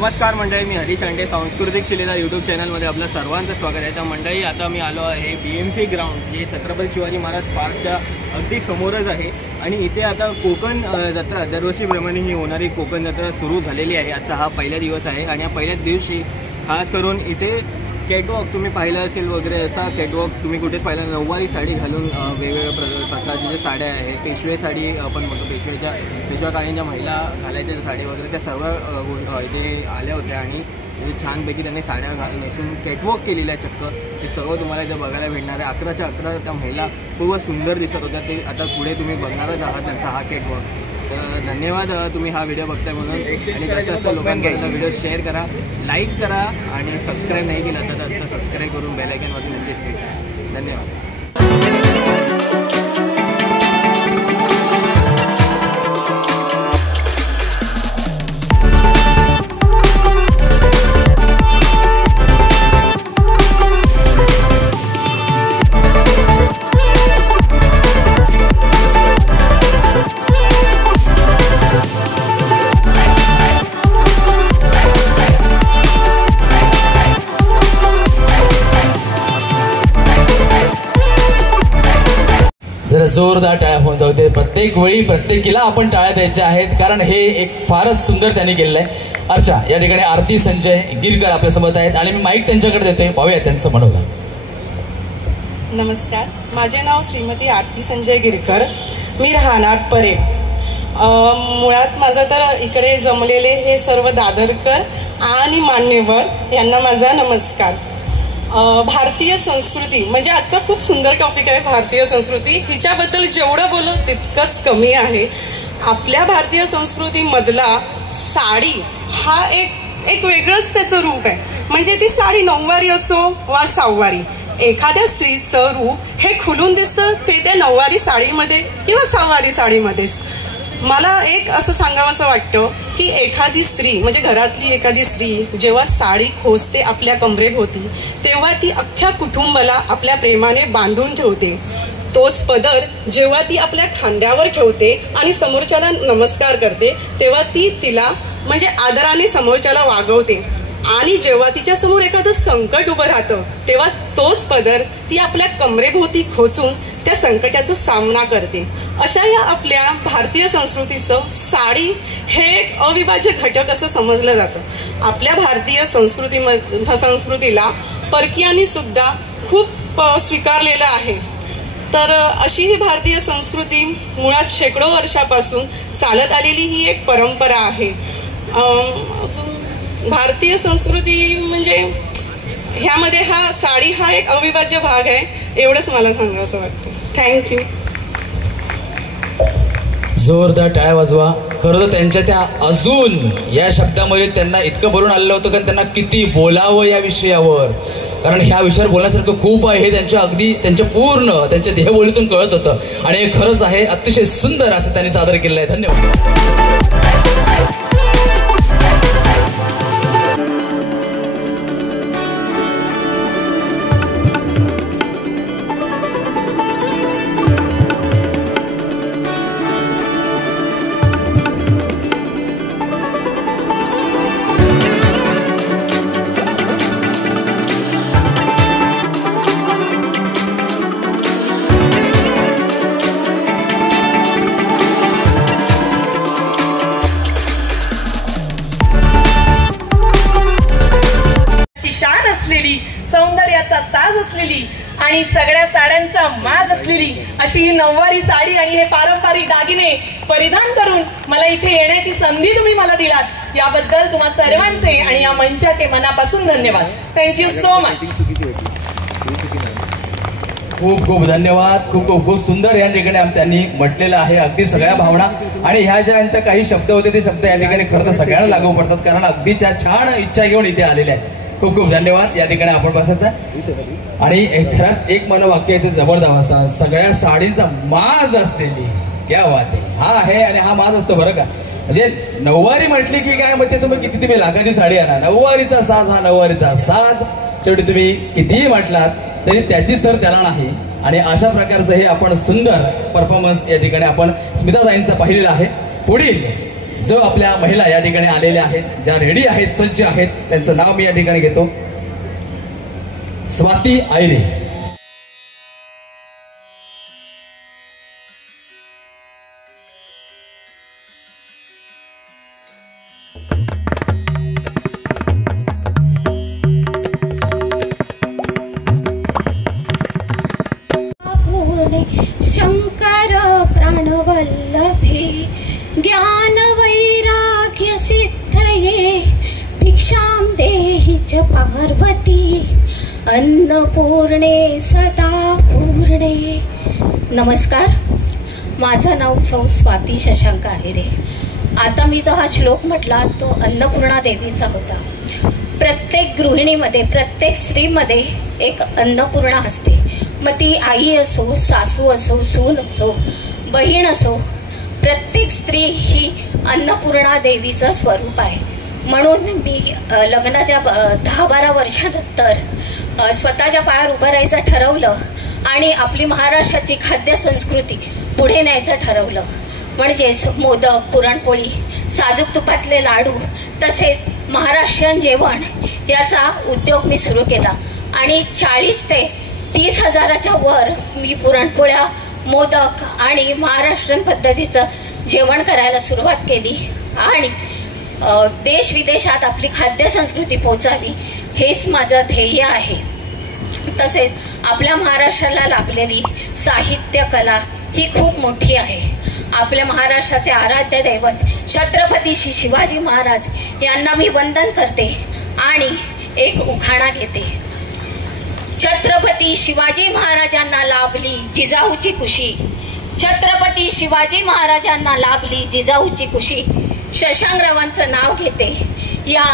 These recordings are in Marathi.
नमस्कार मंडळी, मी हरीश अंडे, सांस्कृतिक शिलेदार यूट्यूब चॅनलमध्ये आपलं सर्वांचं स्वागत आहे. तर मंडळी, आता मी आलो आहे BMC ग्राउंड, जे छत्रपती शिवाजी महाराज पार्कच्या अगदी समोरच आहे. आणि इथे आता कोकण जत्रा दरवर्षीप्रमाणे ही होणारी कोकण जत्रा सुरू झालेली आहे. आजचा हा पहिला दिवस आहे आणि या पहिल्याच दिवशी खास करून इथे कॅटवॉक तुम्ही पाहिलं असेल वगैरे. असा कॅटवॉक तुम्ही कुठेच पाहिला. नऊवारी साडी घालून वेगवेगळ्या प्रकारच्या ज्या साड्या आहेत, पेशवे साडी आपण म्हणतो, पेशव्या काळीच्या महिला घालायच्या साडी वगैरे, त्या सर्व इथे आल्या होत्या आणि छानपैकी त्यांनी साड्या नेसून कॅटवॉक केलेल्या चक्क. ते सर्व तुम्हाला इथे बघायला भेटणार आहे. 11च्या 11 त्या महिला खूप सुंदर दिसत होत्या. ते आता पुढे तुम्ही बघणारच आहात त्यांचा हा कॅटवॉक. तर धन्यवाद तुम्ही हा व्हिडिओ बघताय म्हणून. आणि जास्त जास्त लोकांपर्यंत व्हिडिओ शेअर करा, लाईक करा आणि सबस्क्राईब नाही केलं तर आता सबस्क्राईब करून बेल आयकॉनवरती नक्कीच क्लिक करा. धन्यवाद. जोरदार टाळ्या होऊन जाऊ दे. प्रत्येक वेळी प्रत्येकीला आपण टाळ्या द्यायच्या आहेत, कारण हे एक फारच सुंदर त्यांनी केलेलं आहे. अर्चा या ठिकाणी आरती संजय गिरकर आपल्या समोर आहेत आणि मी माईक त्यांच्याकडे देतोय. पाहूया त्यांचं मनोगत. नमस्कार, माझे नाव श्रीमती आरती संजय गिरकर. मी राहणार परे. मुळात माझं तर इकडे जमलेले हे सर्व दादरकर आणि मान्यवर यांना माझा नमस्कार. भारतीय संस्कृती म्हणजे आजचा खूप सुंदर टॉपिक आहे. भारतीय संस्कृती हिच्याबद्दल जेवढं बोलू तितकंच कमी आहे. आपल्या भारतीय संस्कृतीमधला साडी हा एक वेगळंच त्याचं रूप आहे. म्हणजे ती साडी नऊवारी असो वा सहावारी, एखाद्या स्त्रीचं रूप हे खुलून दिसतं ते त्या नऊवारी साडीमध्ये किंवा सहावारी साडीमध्येच. मला एक असं सांगावंसं वाटतं की एखादी स्त्री म्हणजे घरातली एखादी स्त्री जेव्हा साडी खोचते आपल्या कमरेभोवती, तेव्हा ती अख्ख्या कुटुंबाला आपल्या प्रेमाने बांधून ठेवते. तोच पदर जेव्हा ती आपल्या खांद्यावर ठेवते आणि समोरच्याला नमस्कार करते, तेव्हा ती तिला म्हणजे आदराने समोरच्याला वागवते. आणि जेव्हा तिच्या समोर एखादं संकट उभं राहतं, तेव्हा तोच पदर ती आपल्या कमरेभोवती खोचून त्या संकटाचा सामना करते. अशा या आपल्या भारतीय संस्कृतीचं साडी हे एक अविभाज्य घटक असं समजलं जातं. आपल्या भारतीय संस्कृतीला परकीयांनी सुद्धा खूप स्वीकारलेलं आहे. तर अशी ही भारतीय संस्कृती मुळात शेकडो वर्षापासून चालत आलेली ही एक परंपरा आहे. अजून भारतीय संस्कृती म्हणजे ह्यामध्ये हा साडी हा एक अविभाज्य भाग आहे. एवढंच मला सांगावं असं वाटतं. थँक्यू. जोरदार टाळ्या वाजवा. खरं तर त्यांच्या त्या अजून या शब्दामध्ये त्यांना इतकं भरून आलेलं होतं कारण त्यांना किती बोलावं या विषयावर, कारण ह्या विषयावर बोलण्यासारखं खूप आहे. हे त्यांच्या अगदी त्यांच्या देहबोलीतून कळत होतं आणि हे खरंच आहे. अतिशय सुंदर असं त्यांनी सादर केलेलं आहे. धन्यवाद. सौंदर्याचा साज असलेली आणि सगळ्या साड्यांचा माज असलेली अशी ही नऊवारी साडी आणि हे पारंपरिक दागिने परिधान करून मला इथे येण्याची संधी तुम्ही मला दिलात, याबद्दल तुम्हा सर्वांचे आणि या मंचाचे मनापासून धन्यवाद. Thank you so much. खूप खूप धन्यवाद. खूप सुंदर या ठिकाणी त्यांनी म्हटलेलं आहे अगदी सगळ्या भावना. आणि ह्या ज्यांच्या काही शब्द होते ते शब्द या ठिकाणी खरं तर सगळ्यांना लागू पडतात, कारण अगदीच्या छान इच्छा घेऊन इथे आलेल्या आहेत. खूप खूप धन्यवाद. या ठिकाणी आपण बसायचं आणि खरंच एक मनोवाक्य याचे जबरदस्त असतात. सगळ्या साडींचा माज असलेली क्या बात आहे. हा आहे आणि हा माज असतो बरं का. म्हणजे नऊवारी म्हटली की काय मग त्याचं मग किती तुम्ही लाखाची साडी आणा. नऊवारीचा साज हा नऊवारीचा साज. शेवटी तुम्ही कितीही म्हटलात तरी त्याची सर त्याला नाही. आणि अशा प्रकारचं हे आपण सुंदर परफॉर्मन्स या ठिकाणी आपण स्मिताताईंचा पाहिलेला आहे. पुढील जो आपल्या महिला या ठिकाणी आलेल्या आहेत, ज्या रेडी आहेत, सज्ज आहेत, त्यांचं नाव मी या ठिकाणी घेतो. स्वाती आयरे. शंकर प्राणवल्लभे ज्ञान वैराग्य सिद्धये भिक्षां देहि च पार्वती अन्नपूर्णे सदा पूर्णे. नमस्कार, माझं नाव सौ स्वाती शशांक आहिरे. आता मी जो हा श्लोक म्हटला तो अन्नपूर्णा देवीचा होता. प्रत्येक गृहिणीमध्ये, प्रत्येक स्त्रीमध्ये एक अन्नपूर्णा असते. मग ती आई असो, सासू असो, सून असो, बहीण असो, प्रत्येक स्त्री ही अन्नपूर्णा देवीचं स्वरूप आहे. म्हणून मी लग्नाच्या 10-12 वर्षानंतर स्वतःच्या पायावर उभं राहायचं ठरवलं आणि आपली महाराष्ट्राची खाद्य संस्कृती पुढे न्यायचं ठरवलं. म्हणजेच मोदक, पुरणपोळी, साजूक तुपातले लाडू तसेच महाराष्ट्रीयन जेवण याचा उद्योग मी सुरू केला आणि 40 ते 30 हजाराच्या वर मी पुरणपोळ्या, मोदक आणि महाराष्ट्रीयन पद्धतीचं जेवण करायला सुरुवात केली आणि देश विदेशात आपली खाद्य संस्कृती पोहोचावी हेच माझं ध्येय आहे. तसेच आपल्या महाराष्ट्राला लाभलेली साहित्य कला ही खूप मोठी आहे. आपल्या महाराष्ट्राचे आराध्य दैवत छत्रपती श्री शिवाजी महाराज यांना मी वंदन करते आणि एक उखाणा घेते. छत्रपती शिवाजी महाराजांना लाभली जिजाऊची कुशी, छत्रपती शिवाजी महाराजांना लाभली जिजाऊची कुशी. शशांकरावांचं नाव घेते या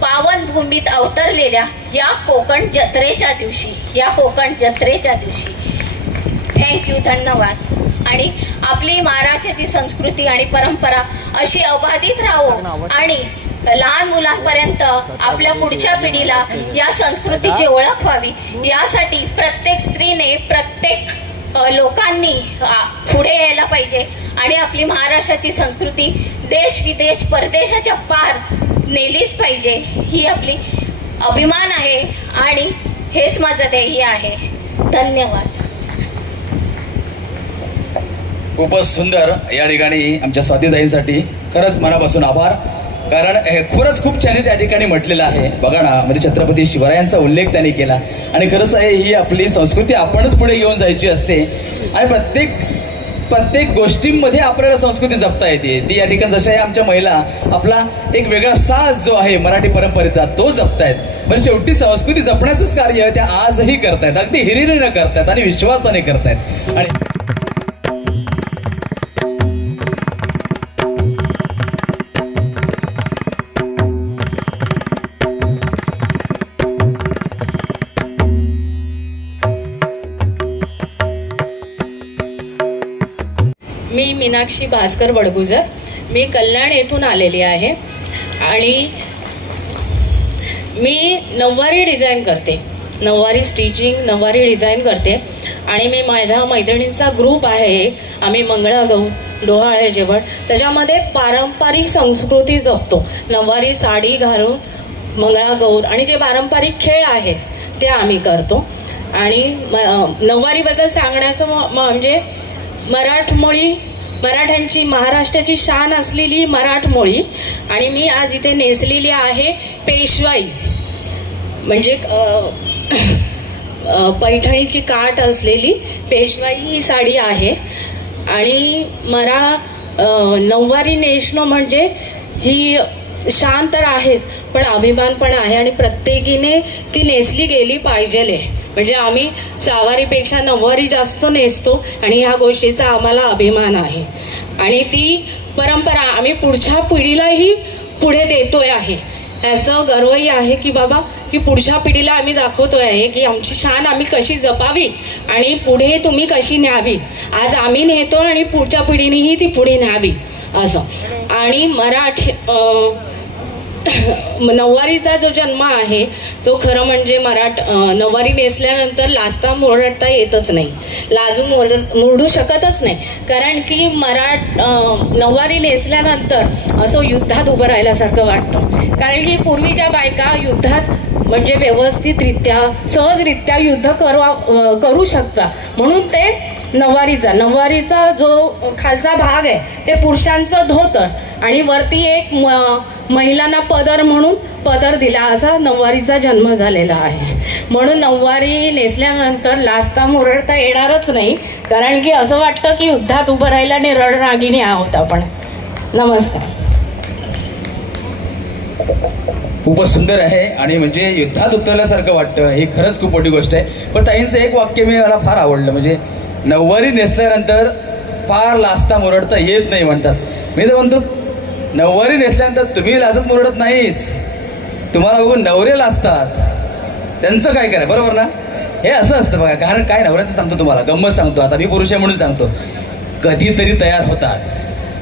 पावन भूमीत अवतरलेल्या या कोकण जत्रेच्या दिवशी, या कोकण जत्रेच्या दिवशी. थँक्यू, धन्यवाद. आणि आपली महाराष्ट्राची संस्कृती आणि परंपरा अशी अबाधित राहो आणि लहान मुलांपर्यंत आपल्या पुढच्या पिढीला या संस्कृतीची ओळख व्हावी यासाठी प्रत्येक स्त्रीने, प्रत्येक लोकांनी पुढे यायला पाहिजे आणि आपली महाराष्ट्राची संस्कृती देश विदेश परदेशाच्या पार नेलीच पाहिजे. ही आपली अभिमान आहे आणि हेच माझं ध्येय आहे. धन्यवाद. खूपच सुंदर. या ठिकाणी आमच्या स्वातीताईंसाठी खरंच मनापासून आभार. कारण खरंच खूप छान त्या ठिकाणी म्हटलेलं आहे. बघा ना, म्हणजे छत्रपती शिवरायांचा उल्लेख त्यांनी केला आणि खरंच आहे ही आपली संस्कृती आपणच पुढे घेऊन जायची असते आणि प्रत्येक गोष्टींमध्ये आपल्याला संस्कृती जपता येते. ती या ठिकाणी जशा आमच्या महिला आपला एक वेगळा साज जो आहे मराठी परंपरेचा तो जपतायत. म्हणजे शेवटी संस्कृती जपण्याचंच कार्य त्या आजही करतायत. अगदी हिरिरीनं करतायत आणि विश्वासाने करतायत. आणि मी मीनाक्षी भास्कर वडगुजर. मी कल्याण येथून आलेली आहे आणि मी नऊवारी डिझाईन करते, नऊवारी स्टिचिंग, नऊवारी डिझाईन करते आणि मी माझ्या मैत्रिणींचा ग्रुप आहे. आम्ही मंगळागौर, डोहाळे जेवण त्याच्यामध्ये पारंपरिक संस्कृती जपतो. नऊवारी साडी घालून मंगळागौर आणि जे पारंपरिक खेळ आहेत ते आम्ही करतो. आणि नऊवारीबद्दल सांगण्याचं म्हणजे मराठ्यांची, महाराष्ट्राची शान असलेली मराठमोळी आणि मी आज इथे नेसलेली आहे पेशवाई, म्हणजे पैठणीची काठ असलेली पेशवाई ही साडी आहे. आणि नऊवारी नेसणं म्हणजे ही शान तर आहेच पण अभिमान पण आहे आणि प्रत्येकीने ती नेसली गेली पाहिजे. म्हणजे आम्ही सहावारीपेक्षा नऊवारी जास्त नेसतो आणि ह्या गोष्टीचा आम्हाला अभिमान आहे आणि ती परंपरा आम्ही पुढच्या पिढीलाही पुढे देतोय आहे. याचं गर्वही आहे की बाबा की पुढच्या पिढीला आम्ही दाखवतोय आहे की आमची शान आम्ही कशी जपावी आणि पुढे तुम्ही कशी न्यावी. आज आम्ही नेतो आणि पुढच्या पिढीनेही ती पुढे न्यावी असं. आणि नऊवारीचा जो जन्म आहे तो खरं म्हणजे नऊवारी नेसल्यानंतर लाजता मोरडता येतच नाही, लाजून मोरडू शकतच नाही. कारण की नऊवारी नेसल्यानंतर असं युद्धात उभं राहिल्यासारखं वाटतं. कारण की पूर्वीच्या बायका युद्धात म्हणजे व्यवस्थितरित्या सहजरित्या युद्ध करू शकता. म्हणून ते नऊवारीचा जो खालचा भाग आहे ते पुरुषांचं धोतर आणि वरती एक महिलांना पदर म्हणून पदर दिला, असा नऊवारीचा जन्म झालेला आहे. म्हणून नऊवारी नेसल्यानंतर लाजता मोरडता येणारच नाही. कारण की असं वाटतं की युद्धात उभं राहिला आणि रणरागिणी आहोत आपण. नमस्कार. खूपच सुंदर आहे आणि म्हणजे युद्धात उतरल्यासारखं वाटतं, ही खरंच खूप मोठी गोष्ट आहे. पण ताईंचं एक वाक्य मला फार आवडलं, म्हणजे नऊवारी नेसल्यानंतर फार लाजता मुरडता येत नाही म्हणतात. मी तर म्हणतो नऊवारी नेसल्यानंतर तुम्ही लाजत मुरडत नाहीच, तुम्हाला बघून नवरे लाजतात, त्यांचं काय करा. बरोबर ना? हे असं असतं बघा. कारण काय नवऱ्याचं सांगतो तुम्हाला गंमत सांगतो, आता मी पुरुष आहे म्हणून सांगतो. कधीतरी तयार होतात,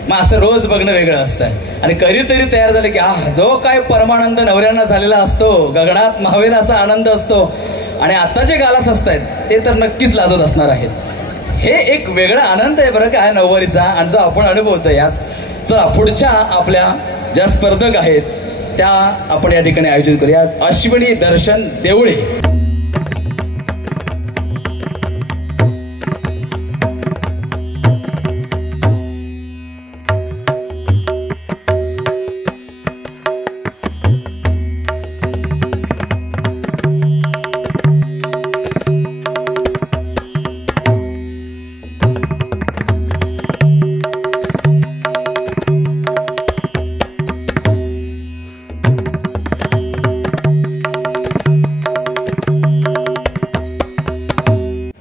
मग असं रोज बघणं वेगळं असतं. आणि कधीतरी तयार झालं की जो काय परमानंद नवऱ्यांना झालेला असतो, गगनात महावेर असा आनंद असतो. आणि आता जे गालात असतायत ते तर नक्कीच लाजत असणार आहेत. हे एक वेगळा आनंद आहे बरं का नऊवारीचा, आणि जो आपण अनुभवतो याच. चला पुढच्या आपल्या ज्या स्पर्धक आहेत त्या आपण या ठिकाणी आयोजित करूया. अश्विनी दर्शन देवळे.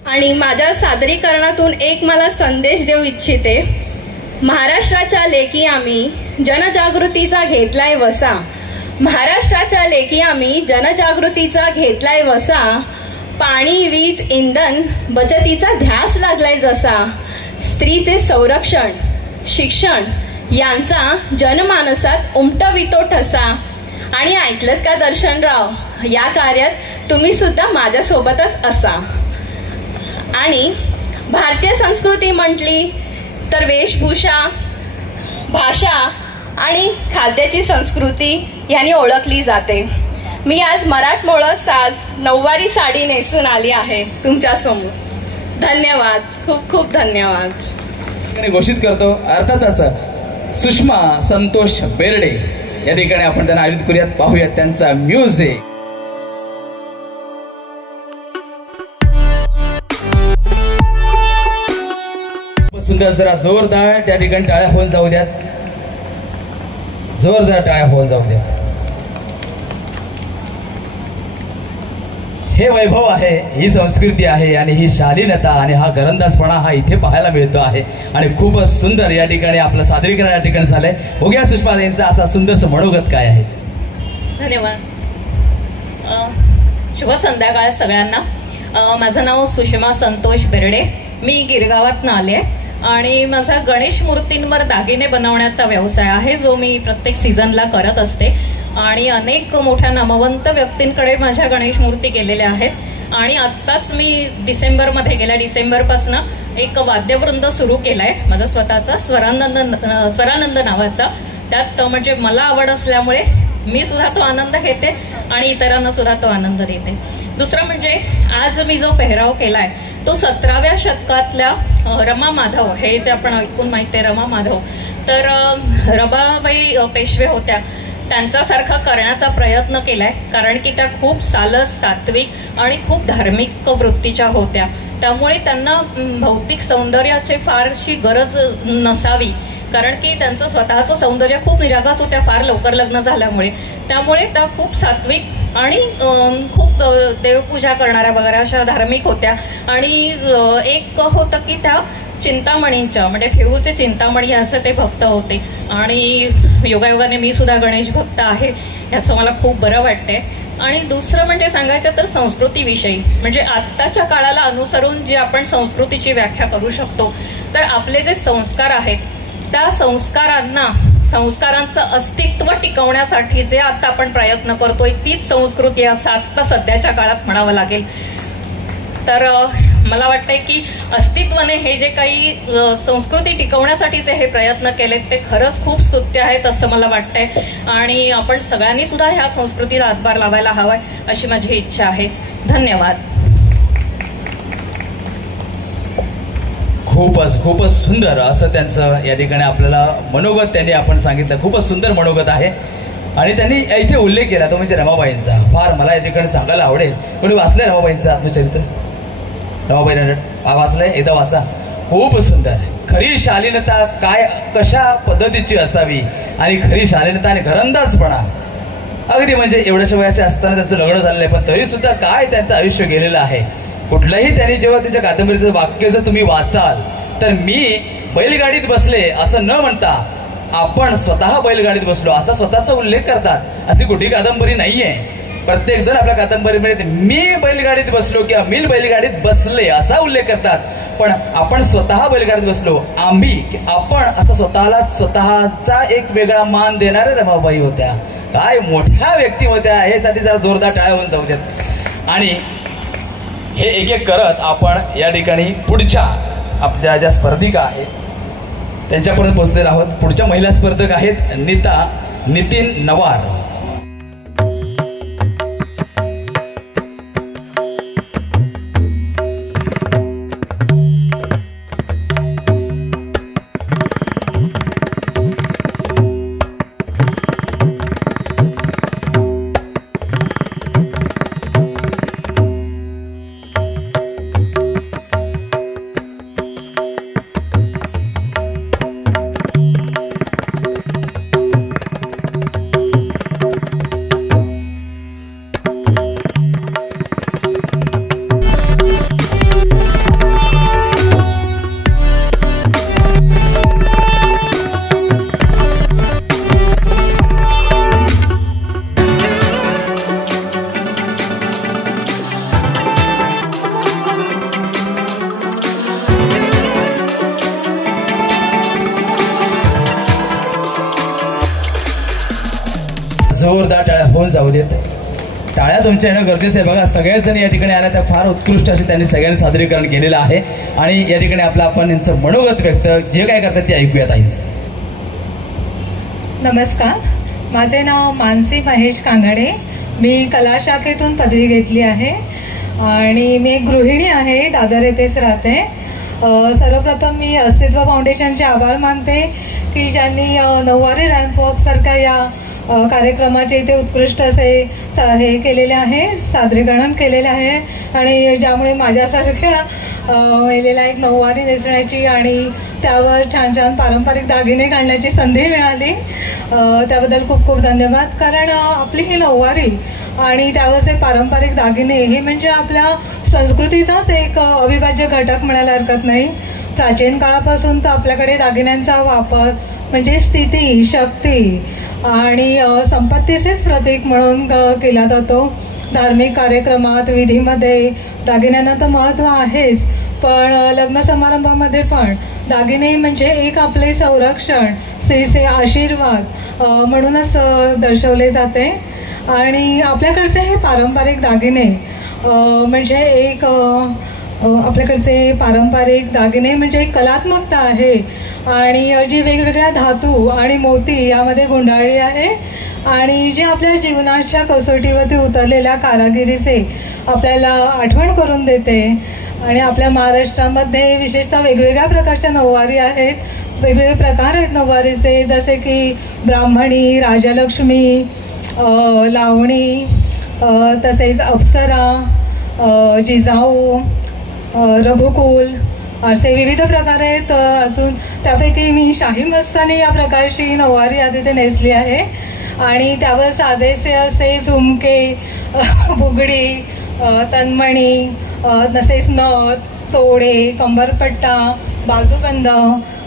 आणि माझ्या सादरीकरणातून एक मला संदेश देऊ इच्छिते. महाराष्ट्राच्या लेकी आम्ही जनजागृतीचा घेतलाय वसा. महाराष्ट्राच्या लेकी आम्ही जनजागृतीचा घेतलाय वसा. पाणी वीज इंधन बचतीचा ध्यास लागलाय जसा. स्त्रीचे संरक्षण शिक्षण यांचा जनमानसात उमटवितो ठसा. आणि ऐकलत का दर्शनराव, या कार्यात तुम्ही सुद्धा माझ्यासोबतच असा. आणि भारतीय संस्कृती म्हटली तर वेशभूषा भाषा आणि खाद्याची संस्कृती यांनी ओळखली जाते. मी आज मराठमोळं साज नऊवारी साडी नेसून आली आहे तुमच्या समोर. धन्यवाद, खूप खूप धन्यवाद. घोषित करतो अर्थातच सुषमा संतोष बेर्डे या ठिकाणी आपण त्यांना आयोजित करूयात. पाहूयात त्यांचा म्युझिक. सुंदर, जरा जोरदार त्या ठिकाणी टाळ्या होऊन जाऊ द्यात. जोरदार टाळ्या होऊन जाऊ द्या. हे वैभव आहे, ही संस्कृती आहे आणि ही शालीनता आणि हा घरंदाजपणा हा इथे पाहायला मिळतो आहे. आणि खूपच सुंदर या ठिकाणी आपलं सादरीकरण या ठिकाणी झालंय. बघूया सुषमाताईंचा असा सुंदरसं मनोगत काय आहे. धन्यवाद. शुभ संध्याकाळ सगळ्यांना. माझं नाव सुषमा संतोष बेर्डे. मी गिरगावातनं आले आणि माझा गणेश मूर्तींवर दागिने बनवण्याचा व्यवसाय आहे, जो मी प्रत्येक सीझनला करत असते. आणि अनेक मोठ्या नामवंत व्यक्तींकडे माझ्या गणेश मूर्ती गेलेल्या आहेत. आणि आत्ताच मी गेल्या डिसेंबरपासून एक वाद्यवृंद सुरू केलाय माझा स्वतःचा, स्वरानंद नावाचा. त्यात म्हणजे मला आवड असल्यामुळे मी सुद्धा तो आनंद घेते आणि इतरांना सुद्धा तो आनंद देते. दुसरं म्हणजे आज मी जो पेहराव केलाय तो 17व्या शतकातल्या रमा माधव, हे जे आपण ऐकून माहिती आहे रमा माधव, तर रमाबाई पेशवे होत्या, त्यांच्यासारखा करण्याचा प्रयत्न केलाय. कारण की त्या खूप सालस सात्विक आणि खूप धार्मिक वृत्तीच्या होत्या. त्यामुळे त्यांना भौतिक सौंदर्याची फारशी गरज नसावी, कारण की त्यांचं स्वतःचं सौंदर्य खूप निरागस होत्या फार लवकर लग्न झाल्यामुळे. त्यामुळे त्या खूप सात्विक आणि खूप देवपूजा करणाऱ्या वगैरे अशा धार्मिक होत्या. आणि एक होतं की त्या चिंतामणींच्या म्हणजे ठेऊचे चिंतामणी याचं ते भक्त होते. आणि योगायोगाने मी सुद्धा गणेश भक्त आहे, याचं मला खूप बरं वाटतंय. आणि दुसरं म्हणजे सांगायचं तर संस्कृतीविषयी, म्हणजे आत्ताच्या काळाला अनुसरून जी आपण संस्कृतीची व्याख्या करू शकतो, तर आपले जे संस्कार आहेत त्या संस्कारांना संस्कारांचं अस्तित्व टिकवण्यासाठी जे आता आपण प्रयत्न करतोय तीच संस्कृती असं आता सध्याच्या काळात म्हणावं लागेल. तर मला वाटतंय की अस्तित्वाने हे जे काही संस्कृती टिकवण्यासाठीचे हे प्रयत्न केलेत ते खरंच खूप स्तुत्य आहेत असं मला वाटतंय. आणि आपण सगळ्यांनी सुद्धा ह्या संस्कृतीला हातभार लावायला हवाय अशी माझी इच्छा आहे. धन्यवाद. खूपच सुंदर असं त्यांचं या ठिकाणी आपल्याला मनोगत त्यांनी आपण सांगितलं. खूपच सुंदर मनोगत आहे. आणि त्यांनी इथे उल्लेख केला तो म्हणजे रमाबाईंचा. फार मला या ठिकाणी सांगायला आवडेल. कोणी वाचलंय रमाबाईंचं आत्मचरित्र? रमाबाई वाचलंय? एकदा वाचा. खूप सुंदर. खरी शालीनता काय कशा पद्धतीची असावी आणि खरी शालीनता आणि घरंदाजपणा अगदी म्हणजे एवढ्याशा वयाचे असताना त्यांचं लग्न झालेलं आहे पण तरी सुद्धा काय त्यांचं आयुष्य गेलेलं आहे. कुठलंही त्यांनी जेव्हा त्याच्या कादंबरीचं वाक्य जर तुम्ही वाचाल तर मी बैलगाडीत बसले असं न म्हणता आपण स्वतः बैलगाडीत बसलो असा स्वतःचा उल्लेख करतात. अशी कुठली कादंबरी नाहीये. प्रत्येक जण आपल्या कादंबरीमध्ये मी बैलगाडीत बसलो किंवा मी बैलगाडीत बसले असा उल्लेख करतात. पण आपण स्वतः बैलगाडीत बसलो आपण असं स्वतःचा एक वेगळा मान देणाऱ्या रमाबाई होत्या. काय मोठ्या व्यक्ती होत्या. हे साठी जरा जोरदार टाळ्या होऊन जाऊ देत. आणि हे एक एक करत आपण या ठिकाणी पुढच्या आपल्या ज्या स्पर्धिका आहेत त्यांच्यापर्यंत पोहोचलेलो आहोत. पुढच्या महिला स्पर्धक आहेत नितीन नवार. जोरदार टाळ्या होऊन जाऊ देत. टाळ्या तुमच्या येणं गरजेचं आहे. बघा सगळ्याच जण या ठिकाणी आल्या त्या फार उत्कृष्ट असे त्यांनी सगळ्यांनी सादरीकरण केलेलं आहे. आणि या ठिकाणी आपण यांचं मनोगत व्यक्त जे काय करतात ते ऐकूयात. आईच नमस्कार. माझे नाव मानसी महेश कांगडे. मी कला शाखेतून पदवी घेतली आहे आणि मी एक गृहिणी आहे. दादर येथेच राहते. सर्वप्रथम मी अस्तित्व फाउंडेशनचे आभार मानते की ज्यांनी नऊवारी रॅम्प वॉक सारख्या या कार्यक्रमाचे इथे उत्कृष्ट असे हे केलेले आहे, सादरीकरण केलेले आहे आणि ज्यामुळे माझ्यासारख्या महिलेला एक नऊवारी नेसण्याची आणि त्यावर छान छान पारंपरिक दागिने घालण्याची संधी मिळाली. त्याबद्दल खूप खूप धन्यवाद. कारण आपली ही नऊवारी आणि त्यावरचे पारंपरिक दागिने हे म्हणजे आपल्या संस्कृतीचाच एक अविभाज्य घटक म्हणायला हरकत नाही. प्राचीन काळापासून तर आपल्याकडे दागिन्यांचा वापर म्हणजे स्थिती, शक्ती आणि संपत्तीचेच प्रतीक म्हणून केला जातो. धार्मिक कार्यक्रमात, विधीमध्ये दागिन्यांना तर महत्त्व आहेच, पण लग्न समारंभामध्ये पण दागिने म्हणजे एक आपले संरक्षण, श्रीचे आशीर्वाद म्हणूनच दर्शवले जाते. आणि आपल्याकडचे हे पारंपरिक दागिने म्हणजे एक आपल्याकडचे पारंपरिक दागिने म्हणजे एक कलात्मकता आहे आणि जी वेगवेगळ्या धातू आणि मोती यामध्ये गुंडाळली आहे आणि जे आपल्या जीवनाच्या कसोटीवरती उतरलेल्या कारागिरीचे आपल्याला आठवण करून देते. आणि आपल्या महाराष्ट्रामध्ये विशेषतः वेगवेगळ्या प्रकारच्या नऊवारी आहेत, वेगवेगळे प्रकार आहेत नऊवारीचे, जसे की ब्राह्मणी, राजलक्ष्मी, लावणी, तसेच अप्सरा, जिजाऊ, रघुकुल असे विविध प्रकार आहेत. अजून त्यापैकी मी शाही मस्तानी या प्रकारची नऊवारी आधी ते नेसली आहे आणि त्यावर साधेसे असे झुमके, बुगडी, तन्मणी, तसेच नथ, तोडे, कंबरपट्टा, बाजूबंद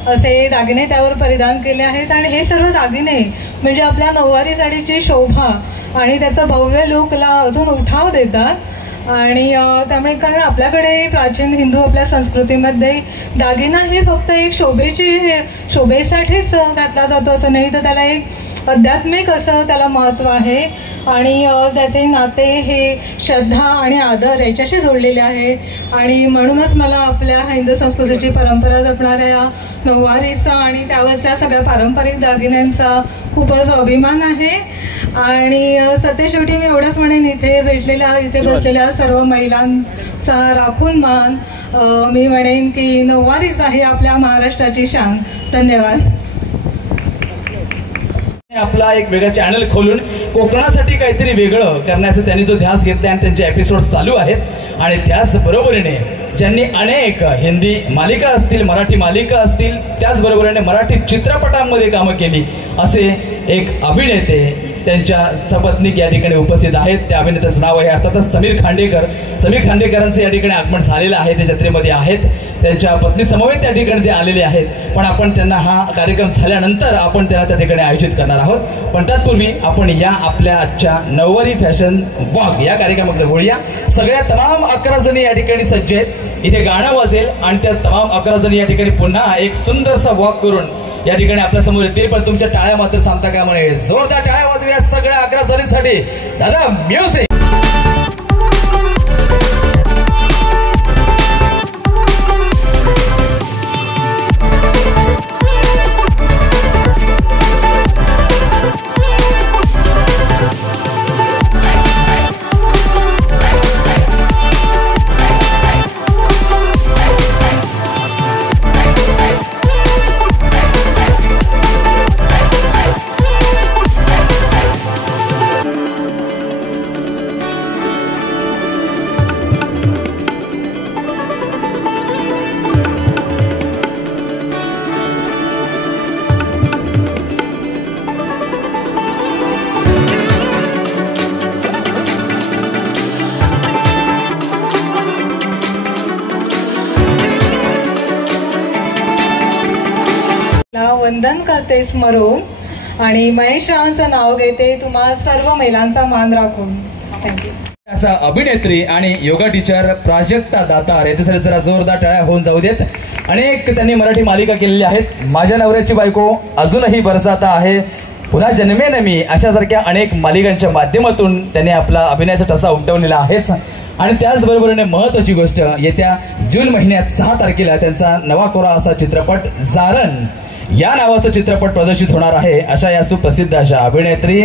असे दागिने त्यावर परिधान केले आहेत. आणि हे सर्व दागिने म्हणजे आपल्या नऊवारी साडीची शोभा आणि त्याचा भव्य लुकला अजून उठाव देतात. आणि त्यामुळे कारण आपल्याकडे प्राचीन हिंदू आपल्या संस्कृतीमध्ये दागिना हे फक्त एक शोभेसाठीच घातला जातो असं नाही, तर त्याला एक आध्यात्मिक असं त्याला महत्त्व आहे आणि ज्याचे नाते हे श्रद्धा आणि आदर याच्याशी जोडलेले आहे. आणि म्हणूनच मला आपल्या हिंदू संस्कृतीची परंपरा जपणाऱ्या नऊवारीचा आणि त्यावरच्या सगळ्या पारंपरिक दागिन्यांचा खूपच अभिमान आहे. आणि सत्यशेवटी मी एवढंच म्हणेन, इथे बसलेल्या सर्व महिलांचा राखून मान मी म्हणेन की नऊवारीच आहे आपल्या महाराष्ट्राची शान. धन्यवाद. आपला एक वेगळा चॅनल खोलून कोकणासाठी काहीतरी वेगळं करण्याचा त्यांनी जो ध्यास घेतला आणि त्यांचे एपिसोड चालू आहेत. आणि त्याच बरोबरीने ज्यांनी अनेक हिंदी मालिका असतील, मराठी मालिका असतील, त्याचबरोबरीने मराठी चित्रपटांमध्ये कामं केली असे एक अभिनेते त्यांच्या सपत्नीक या ठिकाणी उपस्थित आहेत. त्या अभिनेत्याचं नाव आहे अर्थातच समीर खांडेकर. समीर खांडेकरांचं या ठिकाणी आगमन झालेलं आहे, ते जत्रेमध्ये आहेत. त्यांच्या पत्नी समवेत त्या ठिकाणी ते आलेले आहेत. पण आपण त्यांना हा कार्यक्रम झाल्यानंतर आपण त्यांना त्या ठिकाणी आयोजित करणार आहोत. पण तत्पूर्वी आपण या आपल्या आजच्या नऊवारी फॅशन वॉक या कार्यक्रमाकडे वळूया. सगळ्या तमाम 11 जणी या ठिकाणी सज्ज आहेत. इथे गाणं वाजेल आणि त्या तमाम 11 जणी या ठिकाणी पुन्हा एक सुंदरसा वॉक करून या ठिकाणी आपल्या समोर येतील. पण तुमच्या टाळ्या मात्र थांबता का म्हणे. जोरदार टाळ्या वाजवूया सगळ्या 11 जणींसाठी. दादा म्युझिक. वंदन करते स्मरून आणि महेश रावांचं नाव घेते तुम्हा सर्व महिलांचा मान राखून. थँक्यू. असा अभिनेत्री आणि योगा टीचर प्राजक्ता दातार याच्यासाठी जरा जोरदार टाळ्या होऊन जाऊ देत. अनेक त्यांनी मराठी मालिका केलेल्या आहेत. माझ्या नवऱ्याची बायको, अजूनही बरसाता आहे, पुन्हा जन्मेन मी, अशासारख्या अनेक मालिकांच्या माध्यमातून त्यांनी आपला अभिनयाचा ठसा उमटवलेला आहेच. आणि त्याचबरोबरीने महत्वाची गोष्ट, येत्या जून महिन्यात 6 तारखेला त्यांचा नवा कोरा असा चित्रपट जारण या नावाचा चित्रपट प्रदर्शित होणार आहे. अशा या सुप्रसिद्ध अशा अभिनेत्री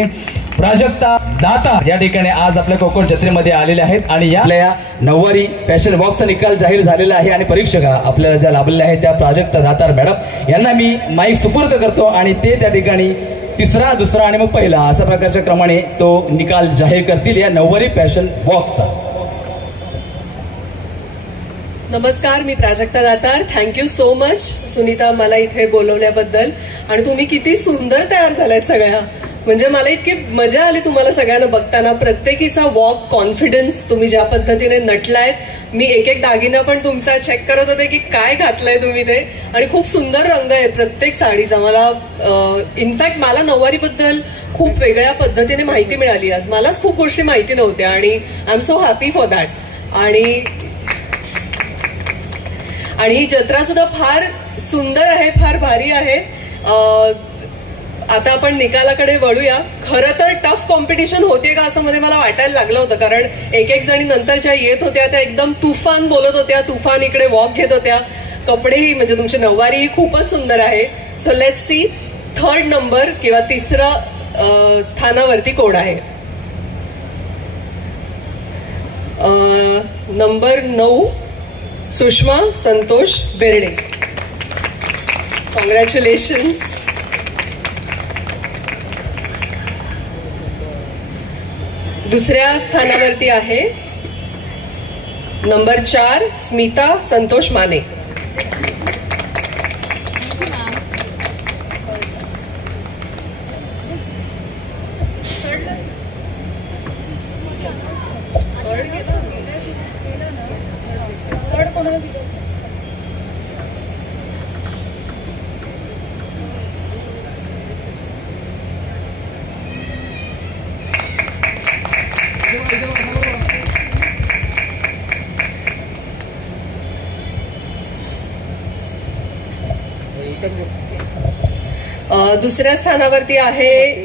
प्राजक्ता दातार या ठिकाणी आज आपल्या कोकण जत्रेमध्ये आलेल्या आहेत. आणि या नऊवारी फॅशन वॉकचा निकाल जाहीर झालेला आहे आणि परीक्षका आपल्याला ज्या लाभलेल्या आहेत त्या प्राजक्ता दातार मॅडम यांना मी माईक सुपूर्द करतो आणि ते त्या ठिकाणी तिसरा, दुसरा आणि मग पहिला अशा प्रकारच्या क्रमाने तो निकाल जाहीर करतील या नऊवारी फॅशन वॉकचा. नमस्कार, मी Prajakta Datar. Thank you so much Sunita मला इथे बोलवल्याबद्दल. आणि तुम्ही किती सुंदर तयार झालात सगळ्या. म्हणजे मला इतकी मजा आली तुम्हाला सगळ्यांना बघताना. प्रत्येकीचा वॉक, कॉन्फिडन्स, तुम्ही ज्या पद्धतीने नटलायत. मी एक एक दागिना पण तुमचा चेक करत होते की काय घातलंय तुम्ही ते. आणि खूप सुंदर रंग आहेत प्रत्येक साडीचा. मला इनफॅक्ट मला नऊवारीबद्दल खूप वेगळ्या पद्धतीने माहिती मिळाली आज. मलाच खूप गोष्टी माहिती नव्हत्या आणि I am so happy for that. आणि ही जत्रा सुद्धा फार सुंदर आहे, फार भारी आहे. आता आपण निकालाकडे वळूया. खरं तर टफ कॉम्पिटिशन होते का असं मध्ये मला वाटायला लागलं होतं, कारण एक एक जणी नंतर ज्या येत होत्या त्या एकदम तुफान बोलत होत्या, तुफान इकडे वॉक घेत होत्या. कपडेही म्हणजे तुमची नऊवारी खूपच सुंदर आहे. So let's see 3rd number किंवा 3rं स्थानावरती कोण आहे. नंबर 9 सुषमा संतोष बेर्डे. कॉंग्रॅच्युलेशन्स. दुसऱ्या स्थानावरती आहे नंबर 4 स्मिता संतोष माने. दुसऱ्या स्थानावरती आहे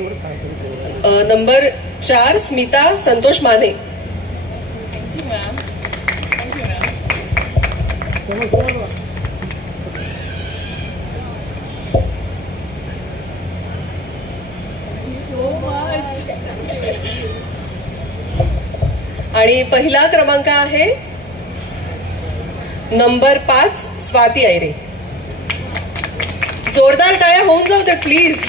नंबर 4 स्मिता संतोष माने. आणि पहिला क्रमांक आहे नंबर 5 स्वाती आयरे. जोरदार टाळ्या होऊन जाऊ दे प्लीज.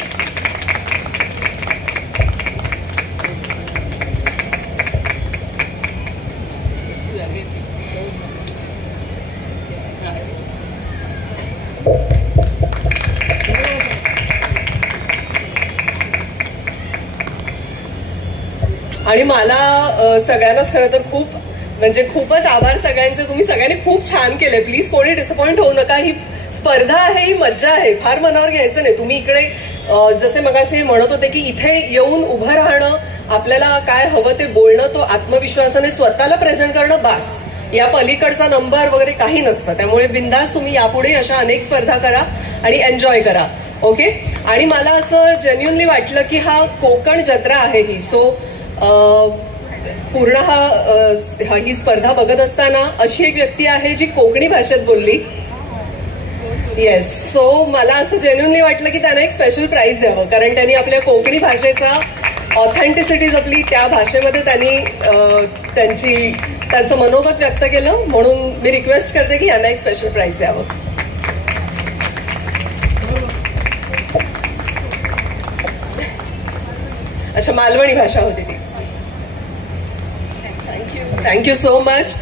आणि मला सगळ्यांनाच खरं तर खूपच आभार सगळ्यांचे. तुम्ही सगळ्यांनी खूप छान केले. प्लीज कोणी डिसअपॉइंट होऊ नका. ही स्पर्धा आहे, ही मज्जा आहे, फार मनावर घ्यायचं नाही. तुम्ही इकडे जसे मगाशी म्हणत होते की इथे येऊन उभं राहणं, आपल्याला काय हवं ते बोलणं, तो आत्मविश्वासाने स्वतःला प्रेझेंट करणं, बास. या पलीकडचा नंबर वगैरे काही नसतं. त्यामुळे बिंदास तुम्ही यापुढे अशा अनेक स्पर्धा करा आणि एन्जॉय करा. ओके. आणि मला असं जेन्युअनली वाटलं की हा कोकण जत्रा आहे ही. सो पूर्ण ही स्पर्धा बघत असताना अशी एक व्यक्ती आहे जी कोकणी भाषेत बोलली. येस. सो मला असं जेन्युअनली वाटलं की त्यांना एक स्पेशल प्राइज द्यावं, कारण त्यांनी आपल्या कोकणी भाषेचा ऑथेंटिसिटी जपली, त्या भाषेमध्ये त्यांनी त्यांचं मनोगत व्यक्त केलं. म्हणून मी रिक्वेस्ट करते की यांना एक स्पेशल प्राइज द्यावं. अच्छा, मालवणी भाषा होती ती. Thank you so much.